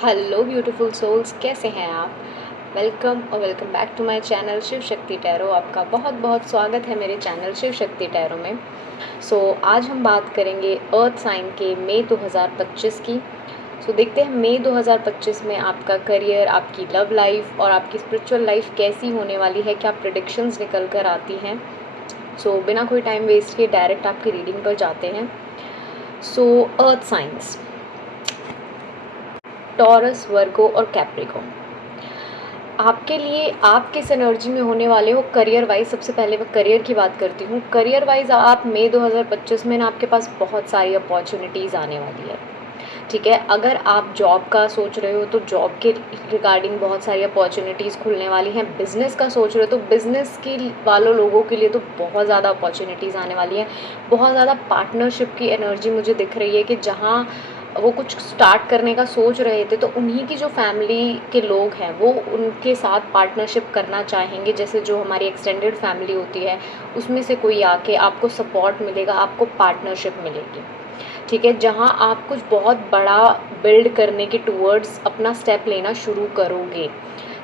Hello beautiful souls, कैसे हैं आप। वेलकम और welcome back to my channel Shiv Shakti tarot. आपका बहुत बहुत स्वागत है मेरे चैनल शिव शक्ति टैरो में। आज हम बात करेंगे अर्थ साइन के मई 2025 की। देखते हैं मई 2025 में आपका करियर, आपकी लव लाइफ और आपकी स्पिरिचुअल लाइफ कैसी होने वाली है, क्या प्रेडिक्शंस निकल कर आती हैं। बिना कोई टाइम वेस्ट किए डायरेक्ट आपकी रीडिंग पर जाते हैं। अर्थ साइंस, टॉरस, वर्गो और कैप्रिकॉर्न, आपके लिए आप किस एनर्जी में होने वाले हो करियर वाइज। सबसे पहले मैं करियर की बात करती हूँ। करियर वाइज आप मई 2025 में ना आपके पास बहुत सारी अपॉर्चुनिटीज़ आने वाली है। ठीक है, अगर आप जॉब का सोच रहे हो तो जॉब के रिगार्डिंग बहुत सारी अपॉर्चुनिटीज़ खुलने वाली हैं। बिज़नेस का सोच रहे हो तो बिज़नेस के वालों लोगों के लिए तो बहुत ज़्यादा अपॉर्चुनिटीज़ आने वाली हैं। बहुत ज़्यादा पार्टनरशिप की एनर्जी मुझे दिख रही है कि जहाँ वो कुछ स्टार्ट करने का सोच रहे थे तो उन्हीं की जो फैमिली के लोग हैं वो उनके साथ पार्टनरशिप करना चाहेंगे। जैसे जो हमारी एक्सटेंडेड फैमिली होती है उसमें से कोई आके आपको सपोर्ट मिलेगा, आपको पार्टनरशिप मिलेगी। ठीक है, जहाँ आप कुछ बहुत बड़ा बिल्ड करने के टूवर्ड्स अपना स्टेप लेना शुरू करोगे।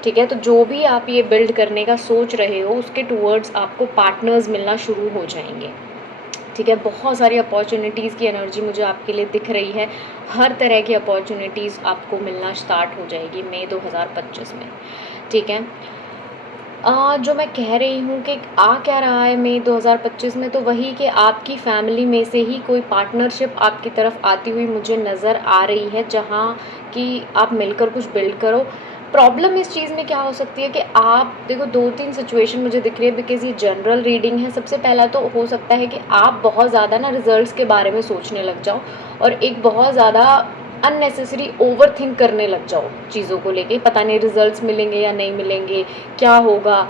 ठीक है, तो जो भी आप ये बिल्ड करने का सोच रहे हो उसके टूवर्ड्स आपको पार्टनर्स मिलना शुरू हो जाएंगे। ठीक है, बहुत सारी अपॉर्चुनिटीज़ की एनर्जी मुझे आपके लिए दिख रही है। हर तरह की अपॉर्चुनिटीज़ आपको मिलना स्टार्ट हो जाएगी मई 2025 में। ठीक है, जो मैं कह रही हूँ कि आ क्या रहा है मई 2025 में, तो वही कि आपकी फैमिली में से ही कोई पार्टनरशिप आपकी तरफ आती हुई मुझे नज़र आ रही है, जहाँ कि आप मिलकर कुछ बिल्ड करो। प्रॉब्लम इस चीज़ में क्या हो सकती है कि आप देखो, 2-3 सिचुएशन मुझे दिख रही है, बिकॉज़ ये जनरल रीडिंग है। सबसे पहला तो हो सकता है कि आप बहुत ज़्यादा ना रिजल्ट्स के बारे में सोचने लग जाओ और एक बहुत ज़्यादा अननेसेसरी ओवरथिंक करने लग जाओ चीज़ों को लेके। पता नहीं रिजल्ट्स मिलेंगे या नहीं मिलेंगे, क्या होगा।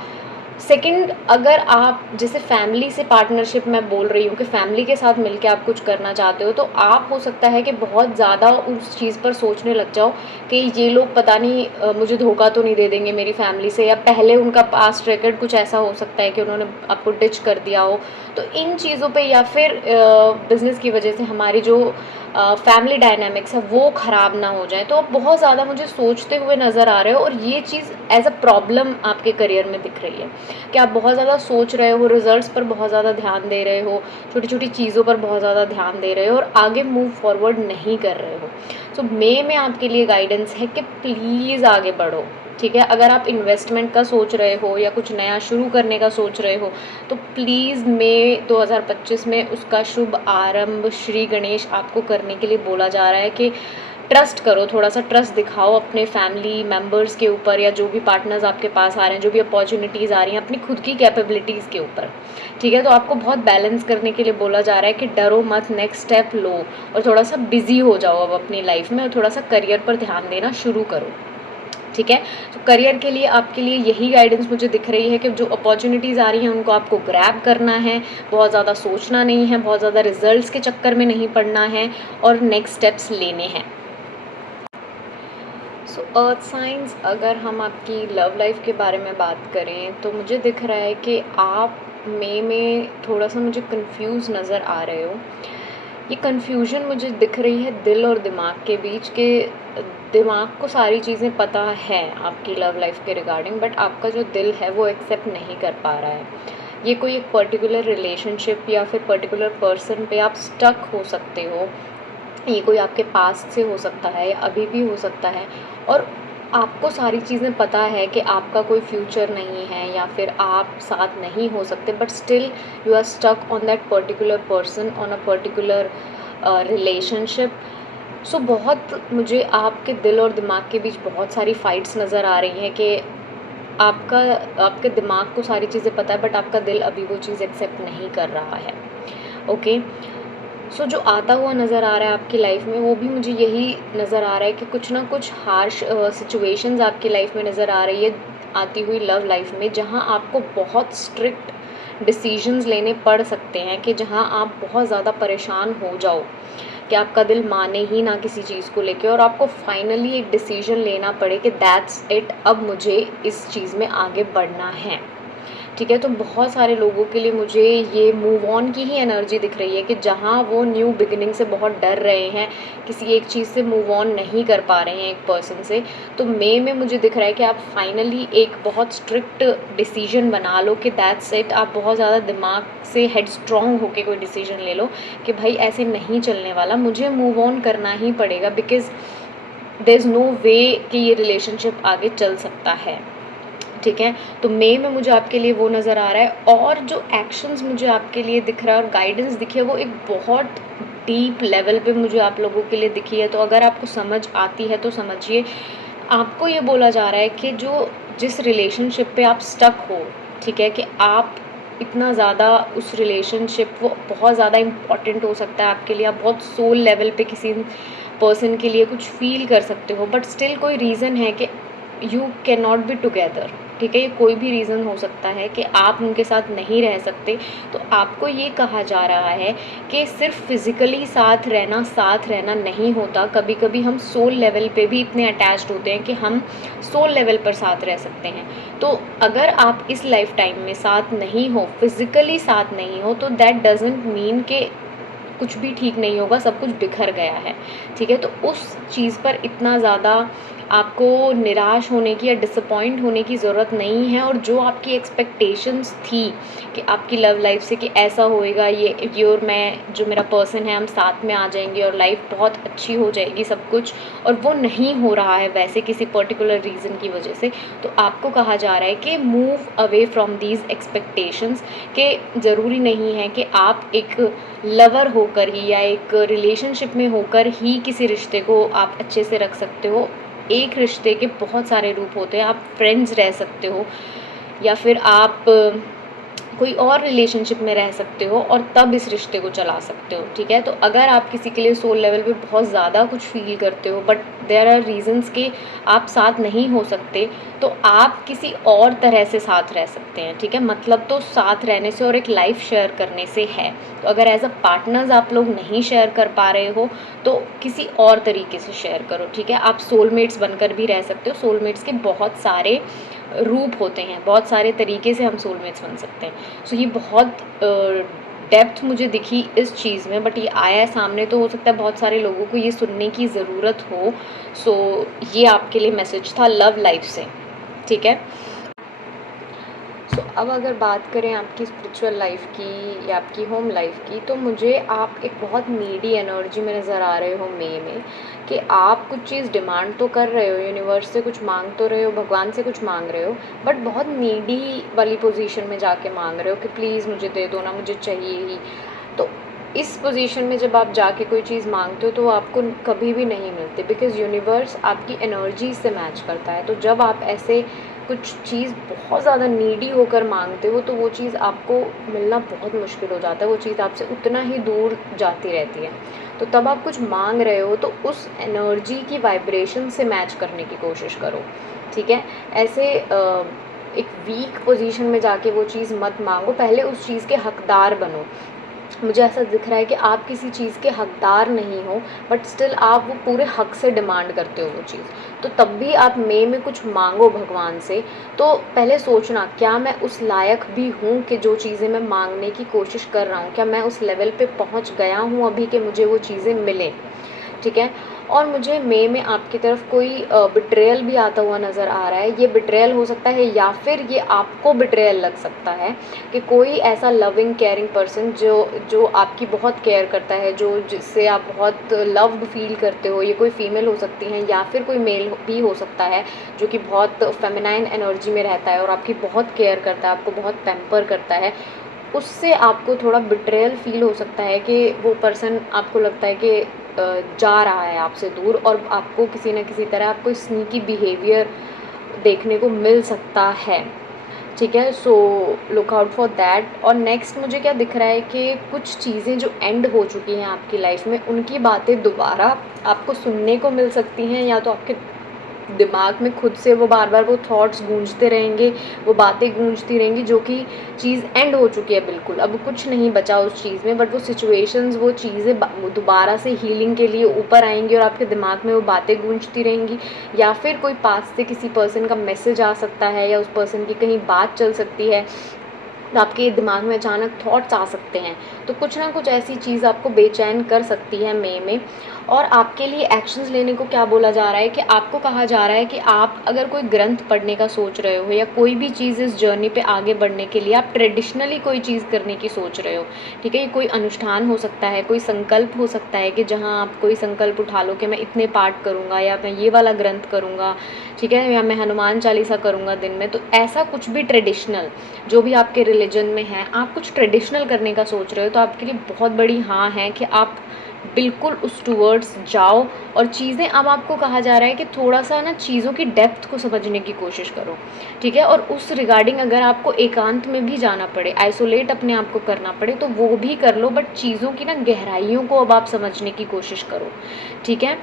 सेकंड, अगर आप जैसे फैमिली से पार्टनरशिप मैं बोल रही हूँ कि फैमिली के साथ मिलके आप कुछ करना चाहते हो, तो आप हो सकता है कि बहुत ज़्यादा उस चीज़ पर सोचने लग जाओ कि ये लोग पता नहीं मुझे धोखा तो नहीं दे देंगे मेरी फैमिली से, या पहले उनका पास्ट रिकॉर्ड कुछ ऐसा हो सकता है कि उन्होंने आपको डिच कर दिया हो। तो इन चीज़ों पे या फिर बिज़नेस की वजह से हमारी जो फैमिली डायनामिक्स है वो ख़राब ना हो जाए, तो आप बहुत ज़्यादा मुझे सोचते हुए नज़र आ रहे हो और ये चीज़ एज अ प्रॉब्लम आपके करियर में दिख रही है कि आप बहुत ज़्यादा सोच रहे हो, रिजल्ट्स पर बहुत ज़्यादा ध्यान दे रहे हो, छोटी छोटी चीज़ों पर बहुत ज़्यादा ध्यान दे रहे हो और आगे मूव फॉरवर्ड नहीं कर रहे हो। मई में आपके लिए गाइडेंस है कि प्लीज़ आगे बढ़ो। ठीक है, अगर आप इन्वेस्टमेंट का सोच रहे हो या कुछ नया शुरू करने का सोच रहे हो तो प्लीज़ मई 2025 में उसका शुभ आरंभ श्री गणेश आपको करने के लिए बोला जा रहा है कि ट्रस्ट करो, थोड़ा सा ट्रस्ट दिखाओ अपने फैमिली मेम्बर्स के ऊपर या जो भी पार्टनर्स आपके पास आ रहे हैं, जो भी अपॉर्चुनिटीज़ आ रही हैं, अपनी खुद की कैपेबिलिटीज़ के ऊपर। ठीक है, तो आपको बहुत बैलेंस करने के लिए बोला जा रहा है कि डरो मत, नेक्स्ट स्टेप लो और थोड़ा सा बिजी हो जाओ अब अपनी लाइफ में और थोड़ा सा करियर पर ध्यान देना शुरू करो। ठीक है, तो करियर के लिए आपके लिए यही गाइडेंस मुझे दिख रही है कि जो अपॉर्चुनिटीज़ आ रही हैं उनको आपको ग्रैब करना है, बहुत ज़्यादा सोचना नहीं है, बहुत ज़्यादा रिजल्ट्स के चक्कर में नहीं पड़ना है और नेक्स्ट स्टेप्स लेने हैं। अर्थ साइंस, अगर हम आपकी लव लाइफ के बारे में बात करें तो मुझे दिख रहा है कि आप मई में थोड़ा सा मुझे कंफ्यूज नज़र आ रहे हो। ये कन्फ्यूजन मुझे दिख रही है दिल और दिमाग के बीच के। दिमाग को सारी चीज़ें पता है आपकी लव लाइफ के रिगार्डिंग, बट आपका जो दिल है वो एक्सेप्ट नहीं कर पा रहा है। ये कोई एक पर्टिकुलर रिलेशनशिप या फिर पर्टिकुलर पर्सन पे आप स्टक हो सकते हो। ये कोई आपके पास्ट से हो सकता है या अभी भी हो सकता है और आपको सारी चीज़ें पता है कि आपका कोई फ्यूचर नहीं है या फिर आप साथ नहीं हो सकते, but still you are stuck on that particular person, on a particular relationship. बहुत मुझे आपके दिल और दिमाग के बीच बहुत सारी फाइट्स नज़र आ रही हैं कि आपका आपके दिमाग को सारी चीज़ें पता है बट आपका दिल अभी वो चीज़ एक्सेप्ट नहीं कर रहा है। ओके, जो आता हुआ नज़र आ रहा है आपकी लाइफ में वो भी मुझे यही नज़र आ रहा है कि कुछ ना कुछ हार्श सिचुएशंस आपकी लाइफ में नज़र आ रही है आती हुई लव लाइफ में, जहाँ आपको बहुत स्ट्रिक्ट डिसीजंस लेने पड़ सकते हैं कि जहाँ आप बहुत ज़्यादा परेशान हो जाओ कि आपका दिल माने ही ना किसी चीज़ को लेके और आपको फाइनली एक डिसीजन लेना पड़े कि दैट्स इट, अब मुझे इस चीज़ में आगे बढ़ना है। ठीक है, तो बहुत सारे लोगों के लिए मुझे ये मूव ऑन की ही एनर्जी दिख रही है कि जहाँ वो न्यू बिगिनिंग से बहुत डर रहे हैं, किसी एक चीज़ से मूव ऑन नहीं कर पा रहे हैं एक पर्सन से, तो मई में मुझे दिख रहा है कि आप फाइनली एक बहुत स्ट्रिक्ट डिसीजन बना लो कि दैट्स इट। आप बहुत ज़्यादा दिमाग से हेड स्ट्रॉन्ग होकर कोई डिसीजन ले लो कि भाई ऐसे नहीं चलने वाला, मुझे मूव ऑन करना ही पड़ेगा, बिकॉज़ देयर इज़ नो वे कि ये रिलेशनशिप आगे चल सकता है। ठीक है, तो मई में मुझे आपके लिए वो नज़र आ रहा है, और जो एक्शंस मुझे आपके लिए दिख रहा है और गाइडेंस दिखी है वो एक बहुत डीप लेवल पे मुझे आप लोगों के लिए दिखी है। तो अगर आपको समझ आती है तो समझिए, आपको ये बोला जा रहा है कि जिस रिलेशनशिप पे आप स्टक हो, ठीक है, कि आप इतना ज़्यादा उस रिलेशनशिप, वो बहुत ज़्यादा इम्पॉर्टेंट हो सकता है आपके लिए, आप बहुत सोल लेवल पे किसी पर्सन के लिए कुछ फील कर सकते हो, बट स्टिल कोई रीज़न है कि you can not be together. ठीक है, ये कोई भी रीज़न हो सकता है कि आप उनके साथ नहीं रह सकते। तो आपको ये कहा जा रहा है कि सिर्फ फिज़िकली साथ रहना नहीं होता, कभी कभी हम सोल लेवल पे भी इतने अटैच्ड होते हैं कि हम सोल लेवल पर साथ रह सकते हैं। तो अगर आप इस लाइफ टाइम में साथ नहीं हो, फिज़िकली साथ नहीं हो, तो दैट डजेंट मीन कि कुछ भी ठीक नहीं होगा, सब कुछ बिखर गया है। ठीक है, तो उस चीज़ पर इतना ज़्यादा आपको निराश होने की या डिसअपॉइंट होने की ज़रूरत नहीं है। और जो आपकी एक्सपेक्टेशंस थी कि आपकी लव लाइफ से कि ऐसा होएगा, ये और मैं, जो मेरा पर्सन है, हम साथ में आ जाएंगे और लाइफ बहुत अच्छी हो जाएगी सब कुछ, और वो नहीं हो रहा है वैसे किसी पर्टिकुलर रीज़न की वजह से, तो आपको कहा जा रहा है कि move away from these expectations. कि ज़रूरी नहीं है कि आप एक लवर होकर ही या एक रिलेशनशिप में होकर ही किसी रिश्ते को आप अच्छे से रख सकते हो। एक रिश्ते के बहुत सारे रूप होते हैं। आप फ्रेंड्स रह सकते हो, या फिर आप कोई और रिलेशनशिप में रह सकते हो और तब इस रिश्ते को चला सकते हो। ठीक है, तो अगर आप किसी के लिए सोल लेवल पे बहुत ज़्यादा कुछ फील करते हो, बट देयर आर रीजंस कि आप साथ नहीं हो सकते, तो आप किसी और तरह से साथ रह सकते हैं। ठीक है, मतलब तो साथ रहने से और एक लाइफ शेयर करने से है। तो अगर एज अ पार्टनर्स आप लोग नहीं शेयर कर पा रहे हो, तो किसी और तरीके से शेयर करो। ठीक है, आप सोलमेट्स बनकर भी रह सकते हो। सोलमेट्स के बहुत सारे रूप होते हैं, बहुत सारे तरीके से हम सोलमेट्स बन सकते हैं। सो ये बहुत डेप्थ मुझे दिखी इस चीज़ में, बट ये आया है सामने, तो हो सकता है बहुत सारे लोगों को ये सुनने की ज़रूरत हो। सो ये आपके लिए मैसेज था लव लाइफ से। ठीक है, सो अब अगर बात करें आपकी स्पिरिचुअल लाइफ की या आपकी होम लाइफ की, तो मुझे आप एक बहुत नीडी एनर्जी में नज़र आ रहे हो मई में, कि आप कुछ चीज़ डिमांड तो कर रहे हो, यूनिवर्स से कुछ मांग तो रहे हो, भगवान से कुछ मांग रहे हो, बट बहुत नीडी वाली पोजीशन में जाके मांग रहे हो कि प्लीज़ मुझे दे दो ना, मुझे चाहिए ही। तो इस पोजीशन में जब आप जाके कोई चीज़ मांगते हो तो आपको कभी भी नहीं मिलती, बिकॉज़ यूनिवर्स आपकी एनर्जी से मैच करता है। तो जब आप ऐसे कुछ चीज़ बहुत ज़्यादा नीडी होकर मांगते हो, तो वो चीज़ आपको मिलना बहुत मुश्किल हो जाता है, वो चीज़ आपसे उतना ही दूर जाती रहती है। तो तब आप कुछ मांग रहे हो तो उस एनर्जी की वाइब्रेशन से मैच करने की कोशिश करो। ठीक है, ऐसे एक वीक पोजीशन में जाके वो चीज़ मत मांगो, पहले उस चीज़ के हकदार बनो। मुझे ऐसा दिख रहा है कि आप किसी चीज़ के हकदार नहीं हो, बट स्टिल आप वो पूरे हक से डिमांड करते हो वो चीज़। तो तब भी आप मई में कुछ मांगो भगवान से, तो पहले सोचना, क्या मैं उस लायक भी हूँ कि जो चीज़ें मैं मांगने की कोशिश कर रहा हूँ, क्या मैं उस लेवल पे पहुँच गया हूँ अभी कि मुझे वो चीज़ें मिलें। ठीक है, और मुझे मई में आपकी तरफ कोई बिट्रेयल भी आता हुआ नज़र आ रहा है। ये बिट्रेयल हो सकता है, या फिर ये आपको बिट्रेयल लग सकता है कि कोई ऐसा लविंग केयरिंग पर्सन जो आपकी बहुत केयर करता है, जिससे आप बहुत लव्ड फील करते हो। ये कोई फीमेल हो सकती हैं या फिर कोई मेल भी हो सकता है, जो कि बहुत फेमिनाइन एनर्जी में रहता है और आपकी बहुत केयर करता है, आपको बहुत पैम्पर करता है। उससे आपको थोड़ा बिट्रेयल फ़ील हो सकता है कि वो पर्सन, आपको लगता है कि जा रहा है आपसे दूर, और आपको किसी न किसी तरह आपको स्नीकी बिहेवियर देखने को मिल सकता है। ठीक है, so look out for that. और नेक्स्ट मुझे क्या दिख रहा है कि कुछ चीज़ें जो एंड हो चुकी हैं आपकी लाइफ में, उनकी बातें दोबारा आपको सुनने को मिल सकती हैं, या तो आपके दिमाग में खुद से वो बार बार वो थॉट्स गूंजते रहेंगे, वो बातें गूंजती रहेंगी, जो कि चीज़ एंड हो चुकी है बिल्कुल, अब कुछ नहीं बचा उस चीज़ में, बट वो सिचुएशंस, वो चीज़ें दोबारा से हीलिंग के लिए ऊपर आएंगी और आपके दिमाग में वो बातें गूंजती रहेंगी। या फिर कोई पास से किसी पर्सन का मैसेज आ सकता है, या उस पर्सन की कहीं बात चल सकती है तो आपके दिमाग में अचानक थॉट्स आ सकते हैं। तो कुछ ना कुछ ऐसी चीज़ आपको बेचैन कर सकती है मई में। और आपके लिए एक्शंस लेने को क्या बोला जा रहा है कि आपको कहा जा रहा है कि आप अगर कोई ग्रंथ पढ़ने का सोच रहे हो या कोई भी चीज़ इस जर्नी पे आगे बढ़ने के लिए आप ट्रेडिशनली कोई चीज़ करने की सोच रहे हो, ठीक है? ये कोई अनुष्ठान हो सकता है, कोई संकल्प हो सकता है कि जहाँ आप कोई संकल्प उठा लो कि मैं इतने पाठ करूँगा या मैं ये वाला ग्रंथ करूँगा, ठीक है? या मैं हनुमान चालीसा करूँगा दिन में। तो ऐसा कुछ भी ट्रेडिशनल जो भी आपके रिलीजन में है, आप कुछ ट्रेडिशनल करने का सोच रहे हो, तो आपके लिए बहुत बड़ी हाँ है कि आप बिल्कुल उस टूवर्ड्स जाओ। और चीज़ें अब आपको कहा जा रहा है कि थोड़ा-सा ना चीज़ों की डेप्थ को समझने की कोशिश करो, ठीक है? और उस रिगार्डिंग अगर आपको एकांत में भी जाना पड़े, आइसोलेट अपने आप को करना पड़े, तो वो भी कर लो, बट चीज़ों की ना गहराइयों को अब आप समझने की कोशिश करो, ठीक है?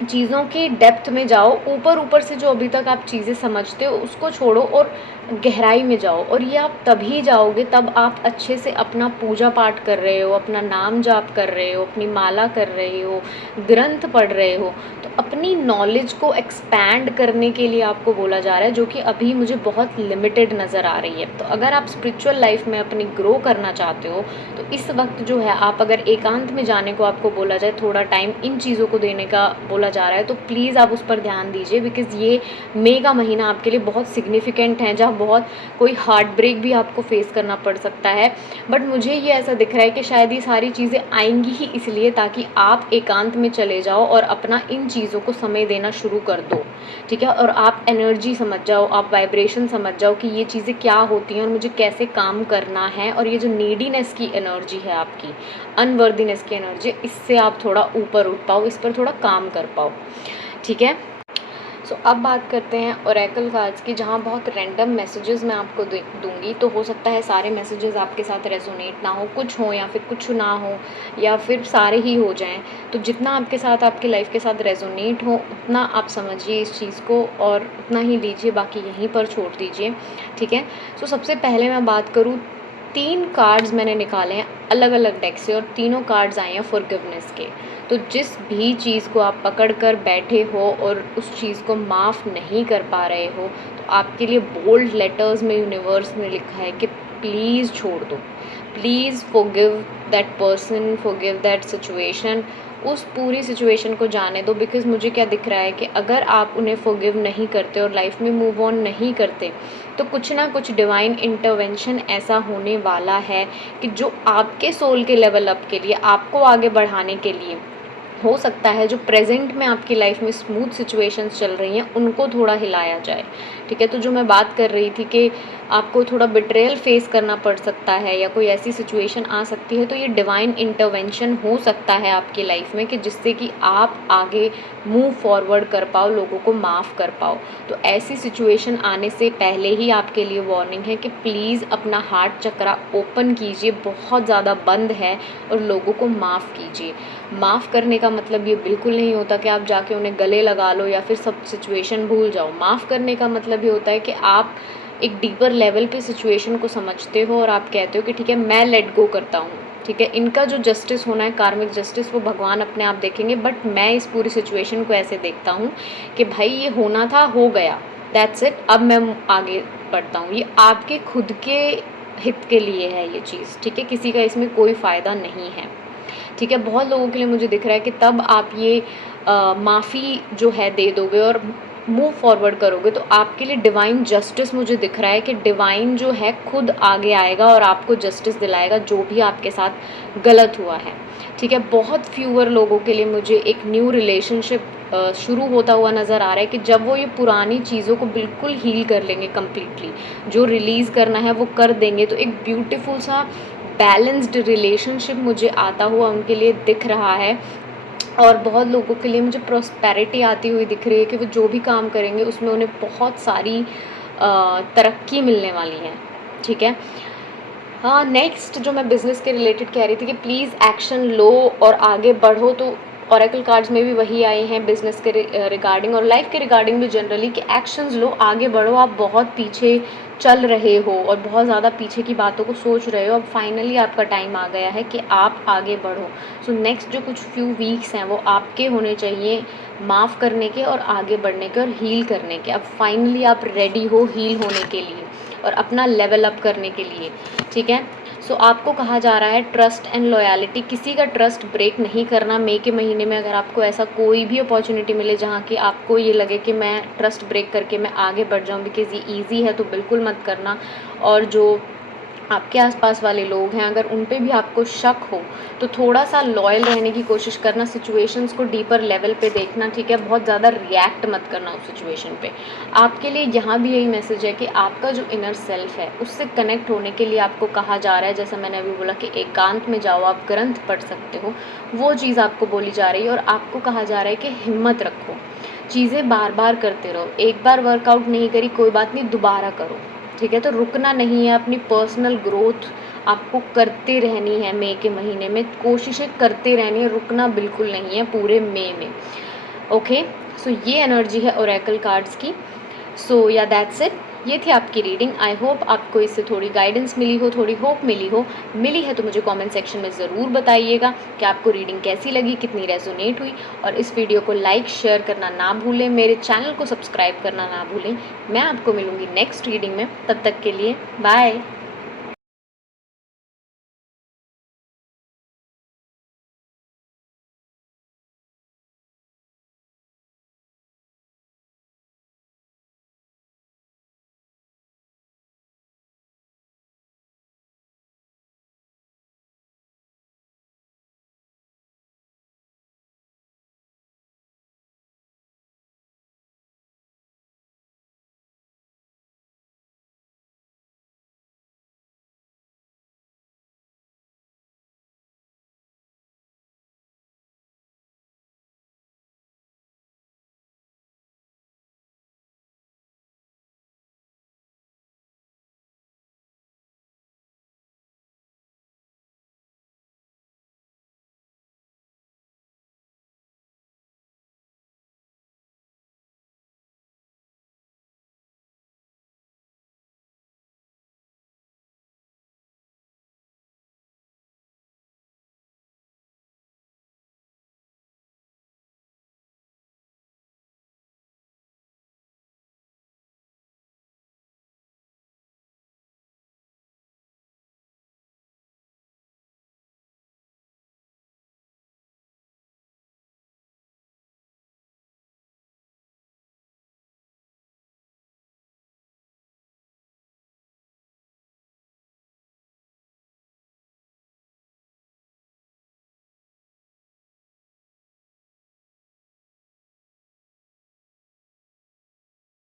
चीज़ों की डेप्थ में जाओ, ऊपर-ऊपर से जो अभी तक आप चीज़ें समझते हो उसको छोड़ो और गहराई में जाओ। और ये आप तभी जाओगे तब आप अच्छे से अपना पूजा पाठ कर रहे हो, अपना नाम जाप कर रहे हो, अपनी माला कर रहे हो, ग्रंथ पढ़ रहे हो। तो अपनी नॉलेज को एक्सपैंड करने के लिए आपको बोला जा रहा है, जो कि अभी मुझे बहुत लिमिटेड नज़र आ रही है। तो अगर आप स्पिरिचुअल लाइफ में अपनी ग्रो करना चाहते हो, तो इस वक्त जो है आप अगर एकांत में जाने को आपको बोला जाए, थोड़ा टाइम इन चीज़ों को देने का बोला जा रहा है, तो प्लीज़ आप उस पर ध्यान दीजिए। बिकॉज़ ये मई का महीना आपके लिए बहुत सिग्निफिकेंट है, जहाँ बहुत कोई हार्ट ब्रेक भी आपको फेस करना पड़ सकता है। बट मुझे ये ऐसा दिख रहा है कि शायद ये सारी चीज़ें आएंगी ही इसलिए ताकि आप एकांत में चले जाओ और अपना इन चीज़ों को समय देना शुरू कर दो, ठीक है? और आप एनर्जी समझ जाओ, आप वाइब्रेशन समझ जाओ कि ये चीज़ें क्या होती हैं और मुझे कैसे काम करना है। और ये जो नीडीनेस की एनर्जी है आपकी, अनवर्दीनेस की एनर्जी, इससे आप थोड़ा ऊपर उठ पाओ, इस पर थोड़ा काम कर पाओ, ठीक है? सो अब बात करते हैं ओरेकल कार्ड्स की, जहाँ बहुत रैंडम मैसेजेस मैं आपको दूंगी। तो हो सकता है सारे मैसेजेस आपके साथ रेजोनेट ना हो, कुछ हो या फिर कुछ ना हो, या फिर सारे ही हो जाएं। तो जितना आपके साथ आपके लाइफ के साथ रेजोनेट हो उतना आप समझिए इस चीज़ को और उतना ही लीजिए, बाकी यहीं पर छोड़ दीजिए, ठीक है? सो सबसे पहले मैं बात करूँ, 3 कार्ड्स मैंने निकाले हैं अलग अलग डेक से और तीनों कार्ड्स आए हैं फॉरगिवनेस के। तो जिस भी चीज़ को आप पकड़ कर बैठे हो और उस चीज़ को माफ़ नहीं कर पा रहे हो, तो आपके लिए बोल्ड लेटर्स में यूनिवर्स ने लिखा है कि प्लीज़ छोड़ दो, please forgive that person, forgive that situation. उस पूरी सिचुएशन को जाने दो। बिकॉज़ मुझे क्या दिख रहा है कि अगर आप उन्हें फॉरगिव नहीं करते और लाइफ में मूव ऑन नहीं करते, तो कुछ ना कुछ डिवाइन इंटरवेंशन ऐसा होने वाला है कि जो आपके सोल के लेवल अप के लिए, आपको आगे बढ़ाने के लिए हो सकता है, जो प्रेजेंट में आपकी लाइफ में स्मूथ सिचुएशंस चल रही हैं उनको थोड़ा हिलाया जाए, ठीक है? तो जो मैं बात कर रही थी कि आपको थोड़ा बिट्रेयल फेस करना पड़ सकता है या कोई ऐसी सिचुएशन आ सकती है, तो ये डिवाइन इंटरवेंशन हो सकता है आपकी लाइफ में कि जिससे कि आप आगे मूव फॉरवर्ड कर पाओ, लोगों को माफ़ कर पाओ। तो ऐसी सिचुएशन आने से पहले ही आपके लिए वार्निंग है कि प्लीज़ अपना हार्ट चक्रा ओपन कीजिए, बहुत ज़्यादा बंद है, और लोगों को माफ़ कीजिए। माफ़ करने का मतलब ये बिल्कुल नहीं होता कि आप जाके उन्हें गले लगा लो या फिर सब सिचुएशन भूल जाओ। माफ़ करने का मतलब ये होता है कि आप एक डीपर लेवल पे सिचुएशन को समझते हो और आप कहते हो कि ठीक है, मैं लेट गो करता हूँ, ठीक है? इनका जो जस्टिस होना है, कार्मिक जस्टिस, वो भगवान अपने आप देखेंगे, बट मैं इस पूरी सिचुएशन को ऐसे देखता हूँ कि भाई ये होना था, हो गया, दैट्स इट, अब मैं आगे बढ़ता हूँ। ये आपके खुद के हित के लिए है ये चीज़, ठीक है? किसी का इसमें कोई फ़ायदा नहीं है, ठीक है? बहुत लोगों के लिए मुझे दिख रहा है कि तब आप ये माफ़ी जो है दे दोगे और मूव फॉरवर्ड करोगे, तो आपके लिए डिवाइन जस्टिस मुझे दिख रहा है कि डिवाइन जो है खुद आगे आएगा और आपको जस्टिस दिलाएगा जो भी आपके साथ गलत हुआ है, ठीक है? बहुत फ्यूअर लोगों के लिए मुझे एक न्यू रिलेशनशिप शुरू होता हुआ नज़र आ रहा है कि जब वो ये पुरानी चीज़ों को बिल्कुल हील कर लेंगे कम्प्लीटली, जो रिलीज़ करना है वो कर देंगे, तो एक ब्यूटीफुल सा बैलेंस्ड रिलेशनशिप मुझे आता हुआ उनके लिए दिख रहा है। और बहुत लोगों के लिए मुझे प्रॉस्पेरिटी आती हुई दिख रही है कि वो जो भी काम करेंगे उसमें उन्हें बहुत सारी तरक्की मिलने वाली है, ठीक है? हाँ, नेक्स्ट जो मैं बिज़नेस के रिलेटेड कह रही थी कि प्लीज़ एक्शन लो और आगे बढ़ो। तो ओरेकल कार्ड्स में भी वही आए हैं बिजनेस के रिगार्डिंग और लाइफ के रिगार्डिंग भी जनरली, कि एक्शंस लो, आगे बढ़ो। आप बहुत पीछे चल रहे हो और बहुत ज़्यादा पीछे की बातों को सोच रहे हो, अब फाइनली आपका टाइम आ गया है कि आप आगे बढ़ो। सो नेक्स्ट जो कुछ फ्यू वीक्स हैं वो आपके होने चाहिए माफ़ करने के और आगे बढ़ने के और हील करने के। अब फाइनली आप रेडी हो हील होने के लिए और अपना लेवल अप करने के लिए, ठीक है। सो आपको कहा जा रहा है ट्रस्ट एंड लॉयल्टी, किसी का ट्रस्ट ब्रेक नहीं करना। मई के महीने में अगर आपको ऐसा कोई भी अपॉर्चुनिटी मिले जहाँ कि आपको ये लगे कि मैं ट्रस्ट ब्रेक करके मैं आगे बढ़ जाऊँ बिकॉज़ ये ईज़ी है, तो बिल्कुल मत करना। और जो आपके आसपास वाले लोग हैं अगर उन पे भी आपको शक हो तो थोड़ा सा लॉयल रहने की कोशिश करना, सिचुएशंस को डीपर लेवल पे देखना, ठीक है। बहुत ज़्यादा रिएक्ट मत करना उस सिचुएशन पे। आपके लिए यहाँ भी यही मैसेज है कि आपका जो इनर सेल्फ है उससे कनेक्ट होने के लिए आपको कहा जा रहा है, जैसा मैंने अभी बोला कि एकांत में जाओ, आप ग्रंथ पढ़ सकते हो, वो चीज़ आपको बोली जा रही है। और आपको कहा जा रहा है कि हिम्मत रखो, चीज़ें बार बार करते रहो। एक बार वर्कआउट नहीं करी कोई बात नहीं, दोबारा करो, ठीक है। तो रुकना नहीं है, अपनी पर्सनल ग्रोथ आपको करते रहनी है। मई के महीने में कोशिशें करते रहनी है, रुकना बिल्कुल नहीं है पूरे मई में। ओके, सो ये एनर्जी है ओरेकल कार्ड्स की। सो या दैट्स इट, ये थी आपकी रीडिंग। आई होप आपको इससे थोड़ी गाइडेंस मिली हो, थोड़ी होप मिली है तो मुझे कमेंट सेक्शन में ज़रूर बताइएगा कि आपको रीडिंग कैसी लगी, कितनी रेजोनेट हुई। और इस वीडियो को लाइक शेयर करना ना भूलें, मेरे चैनल को सब्सक्राइब करना ना भूलें। मैं आपको मिलूँगी नेक्स्ट रीडिंग में, तब तक के लिए बाय।